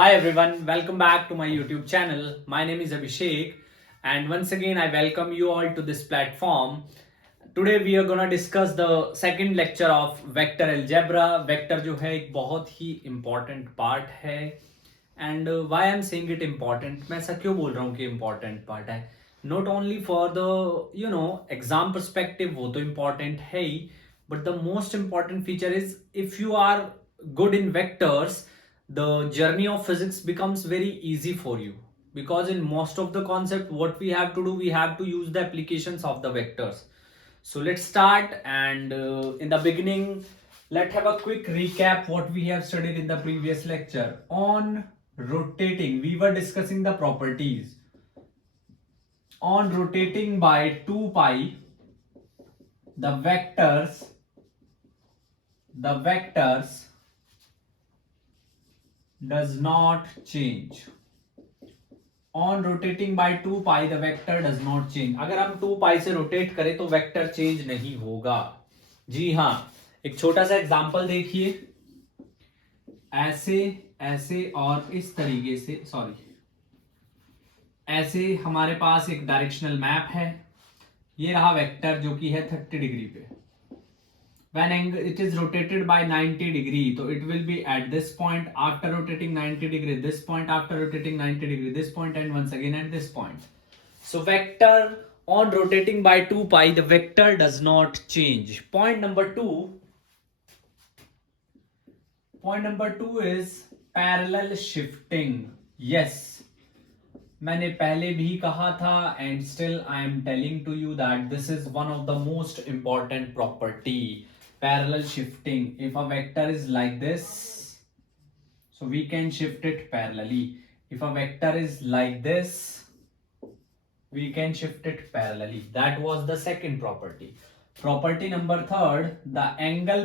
Hi everyone, welcome back to my YouTube channel. My name is Abhishek and once again I welcome you all to this platform. Today we are gonna discuss the second lecture of vector algebra. Vector जो है एक बहुत ही important part है and why I'm saying it important, मैं ऐसा क्यों बोल रहा हूँ कि important part है. Not only for the exam perspective वो तो important है ही, but the most important feature is if you are good in vectors the journey of physics becomes very easy for you, because in most of the concept what we have to do, we have to use the applications of the vectors. So let's start, and in the beginning let's have a quick recap what we have studied in the previous lecture. On rotating we were discussing the properties. On rotating by 2 pi the vectors does not change. On rotating by 2 pi the vector does not change. अगर हम 2 pi से rotate करें तो vector change नहीं होगा. जी हाँ, एक छोटा सा एग्जांपल देखिए. ऐसे ऐसे और इस तरीके से, सॉरी, ऐसे हमारे पास एक डायरेक्शनल मैप है. ये रहा वेक्टर जो कि है 30 डिग्री पे. When it is rotated by 90 degree, so it will be at this point, after rotating 90 degree, this point, after rotating 90 degree, this point, and once again at this point. So vector on rotating by 2 pi, the vector does not change. Point number two is parallel shifting. Yes, मैंने पहले भी कहा था and still I am telling to you that this is one of the most important property. Parallel shifting. If a vector is like this, so we can shift it parallelly. If a vector is like this, we can shift it parallelly. That was the second property. Property number third, the angle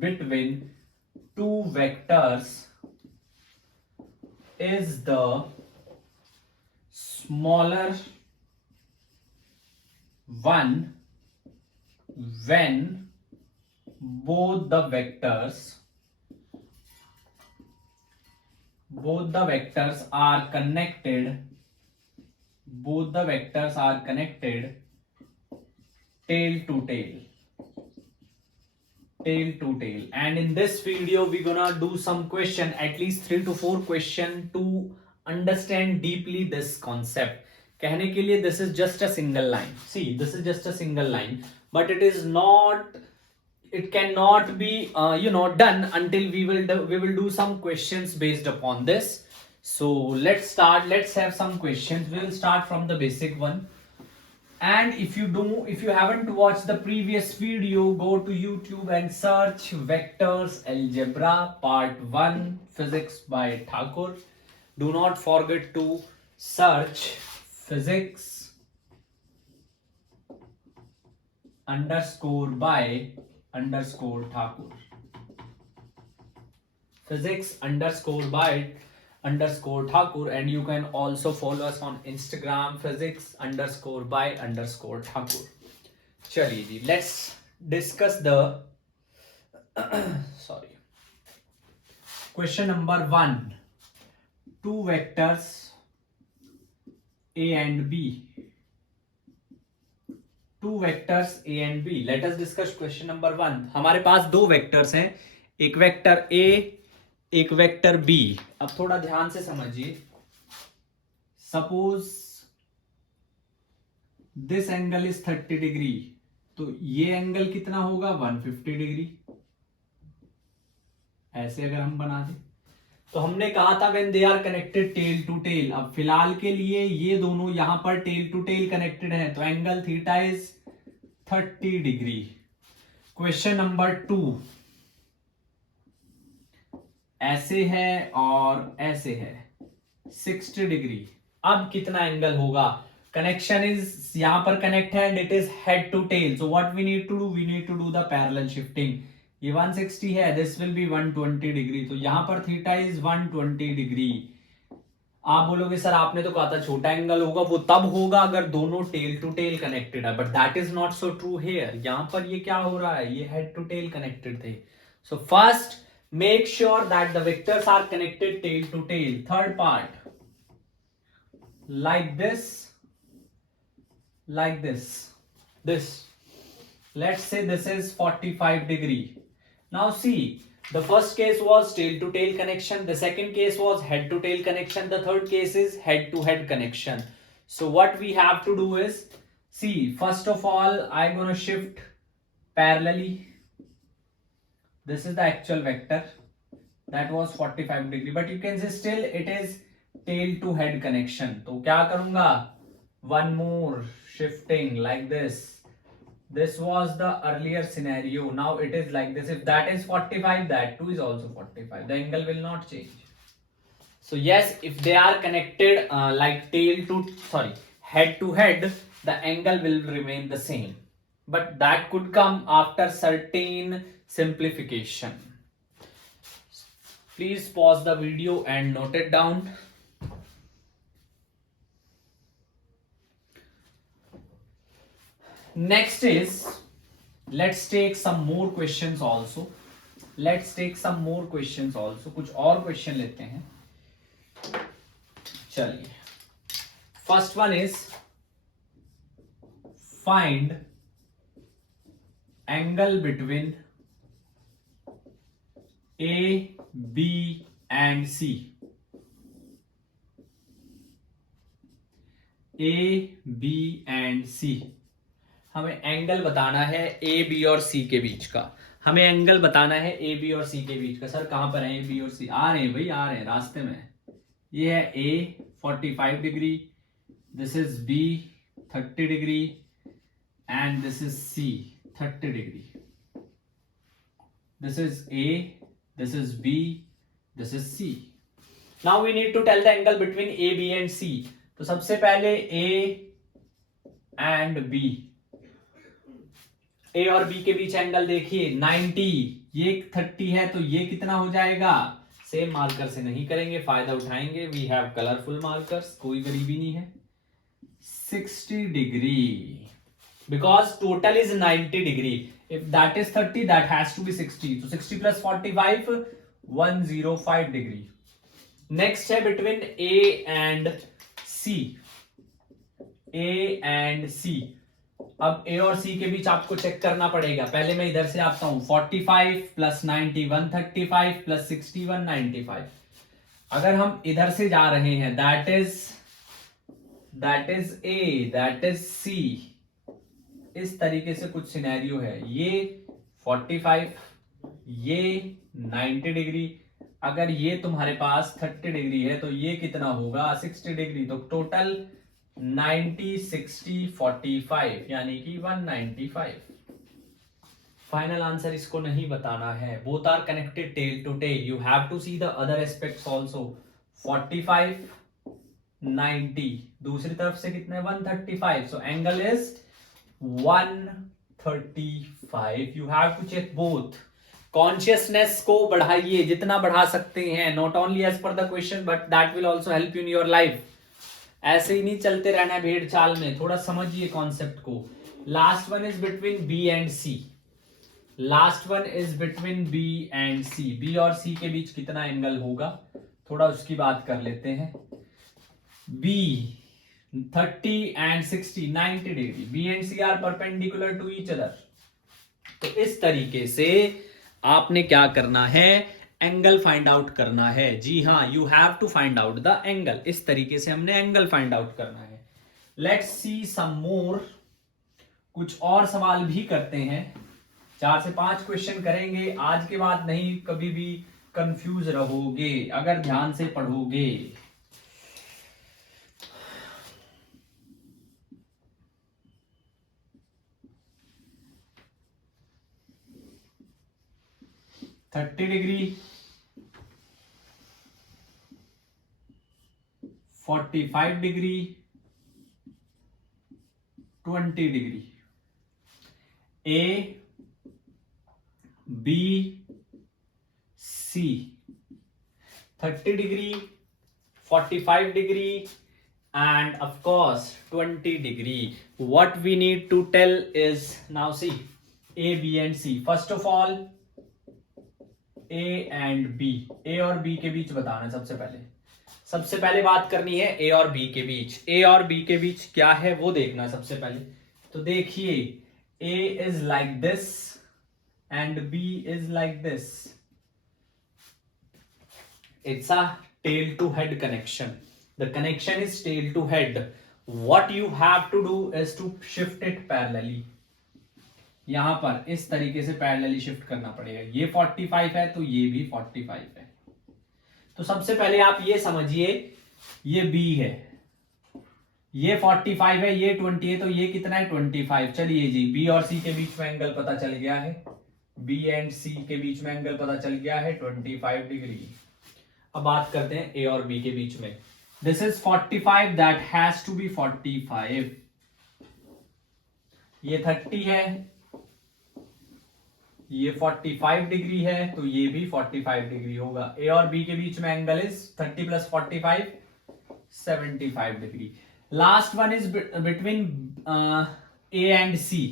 between two vectors is the smaller one when both the vectors are connected tail to tail. And in this video we're gonna do some question, at least 3 to 4 question to understand deeply this concept. कहने के लिए this is just a single line. See, this is just a single line, but it cannot be done until we will do some questions based upon this. So let's start. Let's have some questions. We will start from the basic one. And if you haven't watched the previous video, go to YouTube and search Vectors Algebra Part 1 Physics by Thakur. Do not forget to search Physics _ Thakur. Physics _ Thakur, and you can also follow us on Instagram Physics _ Thakur. चलिए जी, let's discuss the sorry. Question number 1. Two vectors A and B. Two vectors A and B. Let us discuss question number 1. हमारे पास दो vectors हैं, एक vector A, एक vector B. अब थोड़ा ध्यान से समझिए. Suppose this angle is 30 degree, तो ये एंगल कितना होगा? 150 डिग्री. ऐसे अगर हम बना दें तो हमने कहा था when they are connected tail to tail. अब फिलहाल के लिए ये दोनों यहां पर tail to tail connected हैं, तो angle theta is 30 degree. Question number 2, ऐसे है और ऐसे है 60 डिग्री. अब कितना एंगल होगा? कनेक्शन इज यहां पर कनेक्ट है and it is head to tail. So what we need to do the parallel shifting. ये 160 है, दिस विल बी 120 डिग्री. तो यहां पर थीटा इज 120 डिग्री. आप बोलोगे सर आपने तो कहा था छोटा एंगल होगा, वो तब होगा अगर दोनों टेल टू टेल कनेक्टेड है, but that is not so true here. यहां पर ये क्या हो रहा है? ये हेड टू टेल कनेक्टेड थे, So first, make sure that the vectors are connected tail to tail. Third part, like this, like this, this. Let's say this is 45 degree. Now see, the first case was tail to tail connection, the second case was head to tail connection, the third case is head to head connection. So what we have to do is, see, first of all, I'm gonna shift parallelly. This is the actual vector. That was 45 degree, but you can see still it is tail to head connection. तो क्या करूंगा? One more shifting like this. This was the earlier scenario. Now it is like this. If that is 45, that too is also 45. The angle will not change. So yes, if they are connected like head to head, the angle will remain the same. But that could come after certain simplification. Please pause the video and note it down. Next is, let's take some more questions also. कुछ और question लेते हैं. चलिए, first one is find angle between A B and C. A B and C, हमें angle बताना है A B और C के बीच का. हमें एंगल बताना है ए बी और सी के बीच का. सर कहां पर है ए बी और सी? आ रहे हैं भाई, आ रहे हैं, रास्ते में. ये है A 45 degree, this is B 30 degree and this is C 30 degree. This is A, this is B, this is C. Now we need to tell the angle between A B and C. तो सबसे पहले ए and B, A और B के बीच angle देखिए 90, ये 30 है, तो ये कितना हो जाएगा? सेम मार्कर से नहीं करेंगे, फायदा उठाएंगे. वी हैव कलरफुल मार्कर्स, कोई गरीबी नहीं है. 60 degree, because total is 90 degree. If that is 30, that has to be 60. तो 60 प्लस 45 105 डिग्री. नेक्स्ट है between A and C. A and C, अब ए और सी के बीच आपको चेक करना पड़ेगा. पहले मैं इधर से आता हूं. 45 प्लस 90 135 प्लस 60 195. अगर हम इधर से जा रहे हैं, that is A, that is C. इस तरीके से कुछ सिनेरियो है. ये 45, ये 90 डिग्री. अगर ये तुम्हारे पास 30 डिग्री है तो ये कितना होगा? 60 डिग्री. तो टोटल 90 60 45 यानी कि 195. फाइनल आंसर इसको नहीं बताना है. Both are connected tail to tail. You have to see the other aspects also. 45 90, दूसरी तरफ से कितने? 135. So angle is 135. You have to check both. Consciousness को बढ़ाइए जितना बढ़ा सकते हैं, not only as per the question but that will also help you in your life. ऐसे ही नहीं चलते रहना भेड़ चाल में, थोड़ा समझिए कॉन्सेप्ट को. Last one is between B and C. Last one is between B and C. B और सी के बीच कितना एंगल होगा, थोड़ा उसकी बात कर लेते हैं. B 30 and 60 90 degree. B and C are perpendicular to each other. तो इस तरीके से आपने क्या करना है? एंगल फाइंड आउट करना है. जी हाँ, you have to find out the angle. इस तरीके से हमने एंगल फाइंड आउट करना है. Let's see some more. कुछ और सवाल भी करते हैं. 4 से 5 क्वेश्चन करेंगे. आज के बाद नहीं कभी भी कंफ्यूज रहोगे अगर ध्यान से पढ़ोगे. Thirty degree, 45 degree, 20 degree. A B C. 30 degree, 45 degree and of course 20 degree. What we need to tell is, now see, A, B and C. First of all, A and B, A और B के बीच बताना है। सबसे पहले बात करनी है ए और बी के बीच। ए और बी के बीच क्या है वो देखना है सबसे पहले। तो देखिए, A is like this and B is like this. It's a tail to head connection. The connection is tail to head. What you have to do is to shift it parallelly. यहां पर इस तरीके से parallelly shift करना पड़ेगा। ये 45 है तो ये भी 45 है। तो सबसे पहले आप ये समझिए, ये B है, ये 45 है, ये 20 है, तो ये कितना है 25। चलिए जी, B और C के बीच में एंगल पता चल गया है। B एंड C के बीच में एंगल पता चल गया है 25 डिग्री। अब बात करते हैं ए और बी के बीच में। This is 45, that has to be 45। ये 30 है, ये 45 डिग्री है, तो ये भी 45 डिग्री होगा। ए और बी के बीच में angle is 30 plus 45 75 degree. Last one is between A and C.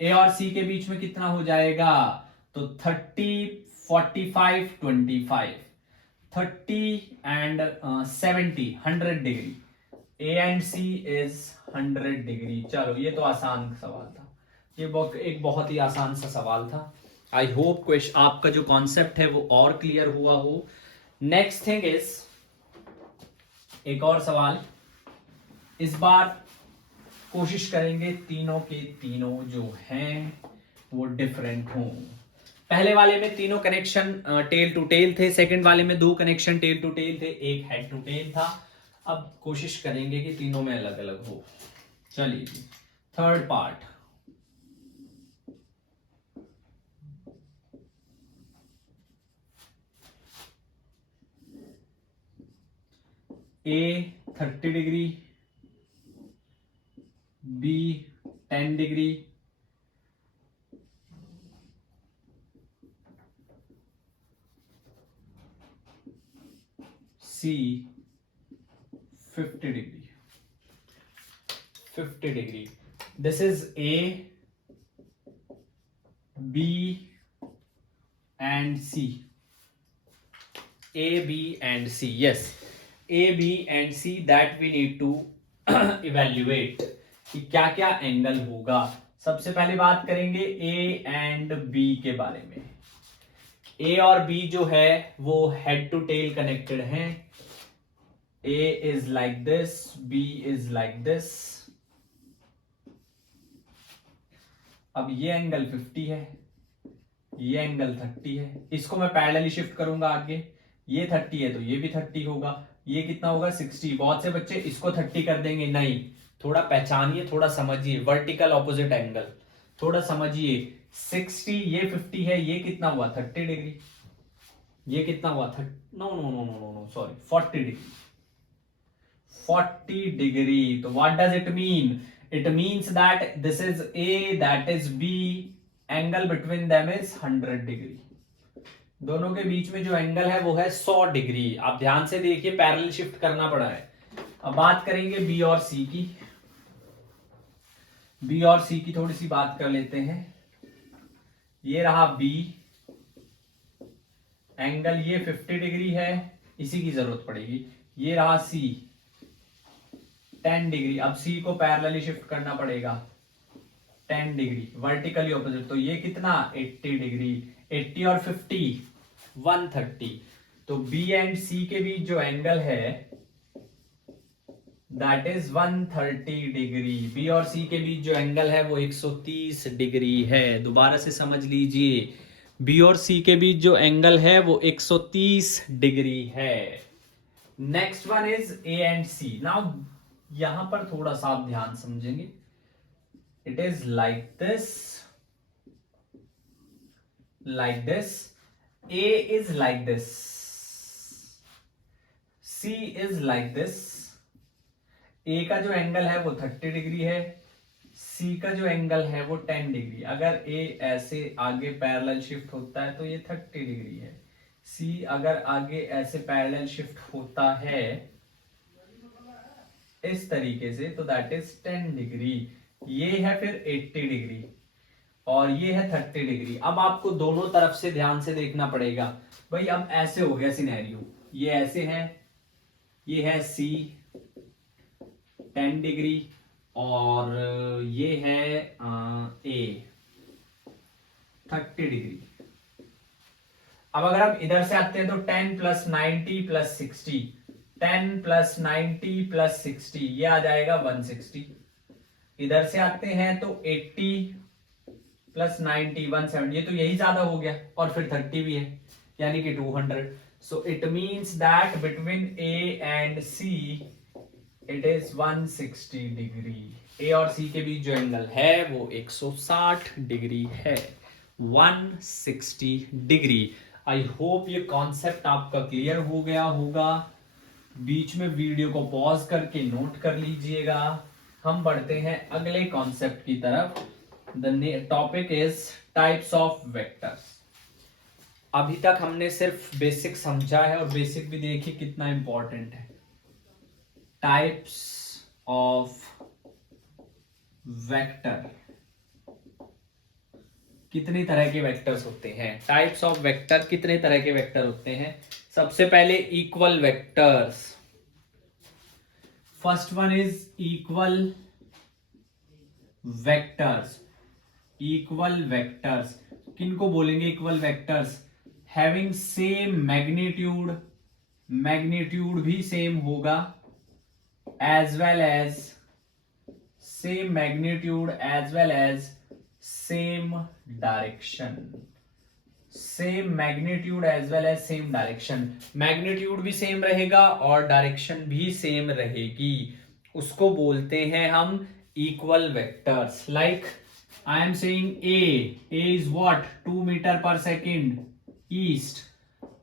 A और सी के बीच में कितना हो जाएगा? तो 30 45 25, 30 and 70 100 degree. A and C is 100 degree. चलो, ये तो आसान सवाल था, ये एक बहुत ही आसान सा सवाल था। आई होप आपका जो कॉन्सेप्ट है वो और क्लियर हुआ हो। नेक्स्ट थिंग इज, एक और सवाल। इस बार कोशिश करेंगे तीनों के तीनों जो हैं वो डिफरेंट हों। पहले वाले में तीनं कनेक्शन टेल टू टेल थे, सेकंड वाले में 2 कनेक्शन टेल टू टेल थे, एक हेड टू टेल था। अब कोशिश करेंगे कि तीनों में अलग अलग हो। चलिए, third part. A 30 degree, B 10 degree, C 50 degree. 50 degree. This is A, B and C. A, B and C. Yes, A, B and C that we need to evaluate कि क्या क्या एंगल होगा। सबसे पहले बात करेंगे A एंड B के बारे में। A और B जो है वो हेड टू टेल कनेक्टेड हैं। A is like this, B is like this. अब ये एंगल 50 है, ये एंगल 30 है। इसको मैं पैरेलली शिफ्ट करूंगा आगे। ये 30 है तो ये भी 30 होगा। ये कितना होगा 60। बहुत से बच्चे इसको 30 कर देंगे, नहीं, थोड़ा पहचानिए, थोड़ा समझिए। वर्टिकल ऑपोजिट एंगल थोड़ा समझिए। 60, ये 50 है, ये कितना हुआ 30 डिग्री। ये कितना हुआ no no no no no sorry 40 degree. 40 degree. तो what does it mean? It means that this is A, that is B, angle between them is 100 degree. दोनों के बीच में जो एंगल है वो है 100 डिग्री। आप ध्यान से देखिए, पैरेलल शिफ्ट करना पड़ा है। अब बात करेंगे बी और सी की। बी और सी की थोड़ी सी बात कर लेते हैं। ये रहा बी, एंगल ये 50 डिग्री है, इसी की जरूरत पड़ेगी। ये रहा सी 10 डिग्री। अब सी को पैरेलली शिफ्ट करना पड़ेगा 10 डिग्री, वर्टिकली ऑपोजिट। तो ये कितना 80 डिग्री। 80 और 50 130। तो बी एंड सी के बीच जो एंगल है दैट इज 130 डिग्री। बी और सी के बीच जो एंगल है वो 130 डिग्री है। दोबारा से समझ लीजिए, बी और सी के बीच जो एंगल है वो 130 डिग्री है। Next one is A and C. Now यहां पर थोड़ा सा आप ध्यान समझेंगे। It is like this, like this. A is like this, C is like this. A का जो एंगल है वो 30 डिग्री है, सी का जो एंगल है वो 10 डिग्री। अगर ए ऐसे आगे पैरेलल शिफ्ट होता है तो ये 30 डिग्री है। सी अगर आगे ऐसे पैरेलल शिफ्ट होता है इस तरीके से तो दैट इज 10 डिग्री। ये है फिर 80 डिग्री और ये है 30 डिग्री। अब आपको दोनों तरफ से ध्यान से देखना पड़ेगा। भाई अब ऐसे हो गया सिनेरियो, ये ऐसे है, ये है सी 10 डिग्री और ये है ए 30 डिग्री। अब अगर हम इधर से आते हैं तो 10 प्लस 90 प्लस 60, 10 प्लस 90 प्लस 60 ये आ जाएगा 160। इधर से आते हैं तो 80 प्लस 90 170, ये तो यही ज्यादा हो गया और फिर 30 भी है यानी कि 200। So it means that between A and C it is 160 degree. A और सी के बीच जो एंगल है वो 160 डिग्री है, 160 डिग्री। आई होप ये कॉन्सेप्ट आपका क्लियर हो गया होगा। बीच में वीडियो को पॉज करके नोट कर लीजिएगा। हम बढ़ते हैं अगले कॉन्सेप्ट की तरफ। The topic is types of vectors. अभी तक हमने सिर्फ बेसिक समझा है और बेसिक भी देखिए कितना इंपॉर्टेंट है। टाइप्स ऑफ वेक्टर, कितनी तरह के वेक्टर्स होते हैं। टाइप्स ऑफ वेक्टर, कितने तरह के वेक्टर होते हैं। सबसे पहले equal vectors. First one is equal vectors. Equal vectors किनको बोलेंगे equal vectors? Having same magnitude, magnitude भी सेम होगा, as well as same magnitude as well as same direction. Same magnitude as well as same direction. Magnitude भी same रहेगा और direction भी same रहेगी, उसको बोलते हैं हम equal vectors. Like I am saying A is what 2 meter per second east.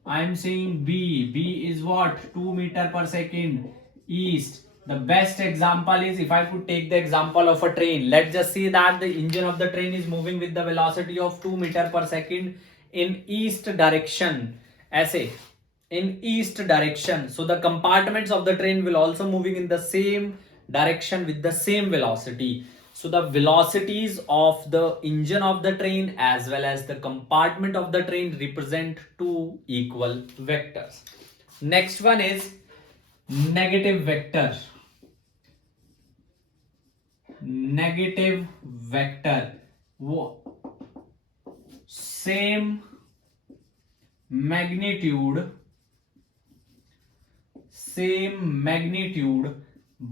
I am saying B is what 2 meter per second east. The best example is if I could take the example of a train. Let's just see that the engine of the train is moving with the velocity of 2 meter per second in east direction. ऐसे in east direction. So the compartments of the train will also moving in the same direction with the same velocity. So the velocities of the engine of the train as well as the compartment of the train represent two equal vectors. Next one is negative vector. Negative vector, वो same magnitude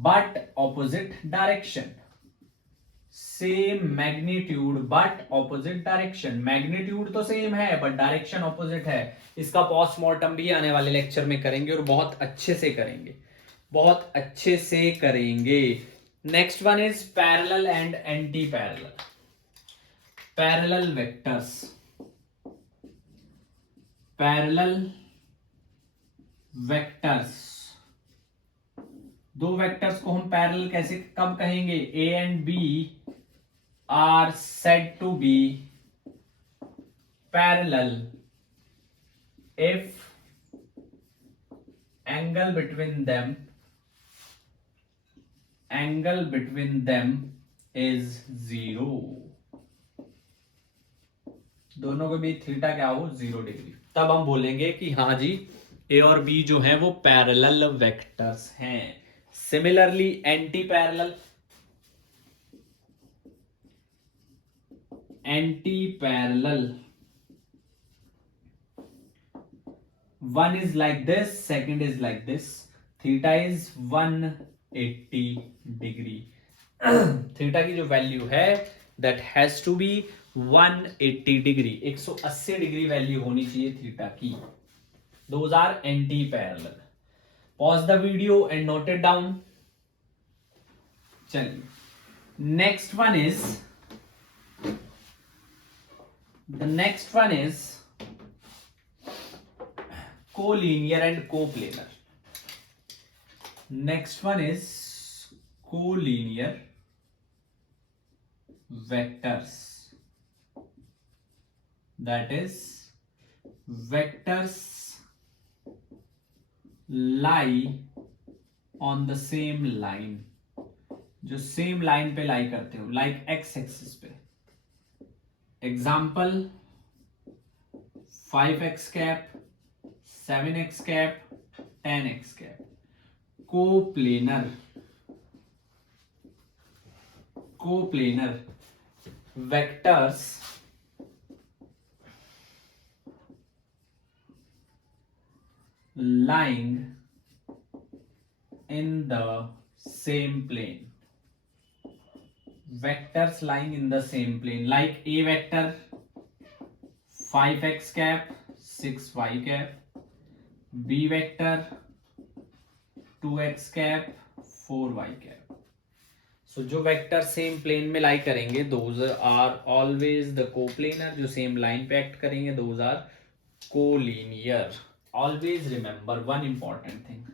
but opposite direction. Same magnitude but opposite direction. Magnitude तो same है but direction opposite है। इसका postmortem भी आने वाले lecture में करेंगे और बहुत अच्छे से करेंगे, बहुत अच्छे से करेंगे। Next one is parallel and anti parallel. Parallel vectors, parallel vectors, दो वेक्टर्स को हम पैरेलल कैसे कब कहेंगे? A and B are said to be parallel if angle between them is 0। दोनों के बीच थीटा क्या हो? 0 डिग्री। तब हम बोलेंगे कि हाँ जी ए और बी जो है वो पैरेलल वेक्टर्स हैं। Similarly anti parallel, one is like this, second is like this, theta is 180 degree. Theta की जो वैल्यू है that has to be 180 degree, 180 degree value होनी चाहिए थीटा की। Those are anti parallel. Pause the video and note it down. चलिए next one is collinear and coplanar. Next one is collinear vectors. That is vectors lie on the same line, जो same line पे लाई करते हो, like x axis पे। Example 5x cap 7x cap, 10x cap. Coplanar vectors lying in the same plane. Vectors lying in the same plane, like A vector 5x cap 6y cap, B vector 2x cap 4y cap. So जो vector same plane में lie करेंगे those are always the coplanar. जो same line पे act करेंगे those are collinear. Always remember one important thing,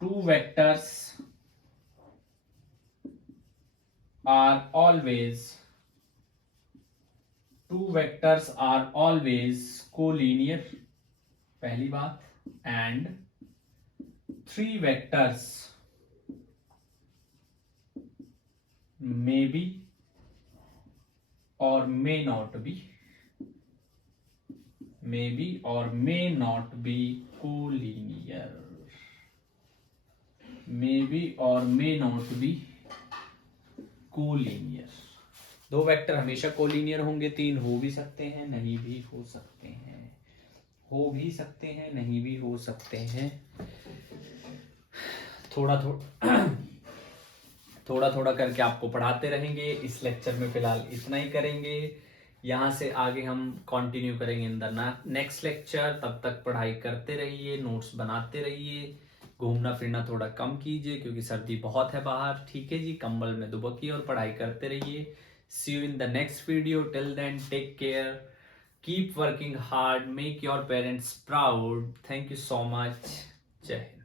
two vectors are always collinear, पहली बात. and three vectors may be or may not be collinear. Collinear. दो vector हमेशा collinear होंगे. तीन हो भी सकते हैं, नहीं भी हो सकते हैं. नहीं भी हो सकते हैं. थोड़ा थोड़ा करके आपको पढ़ाते रहेंगे. इस लेक्चर में फिलहाल इतना ही करेंगे. यहाँ से आगे हम कंटिन्यू करेंगे इन द नेक्स्ट लेक्चर. तब तक पढ़ाई करते रहिए, नोट्स बनाते रहिए. घूमना फिरना थोड़ा कम कीजिए क्योंकि सर्दी बहुत है बाहर. ठीक है जी, कंबल में दुबकिए और पढ़ाई करते रहिए. See you in the next video. Till then take care, keep working hard, make your parents proud. Thank you so much. जय हिंद.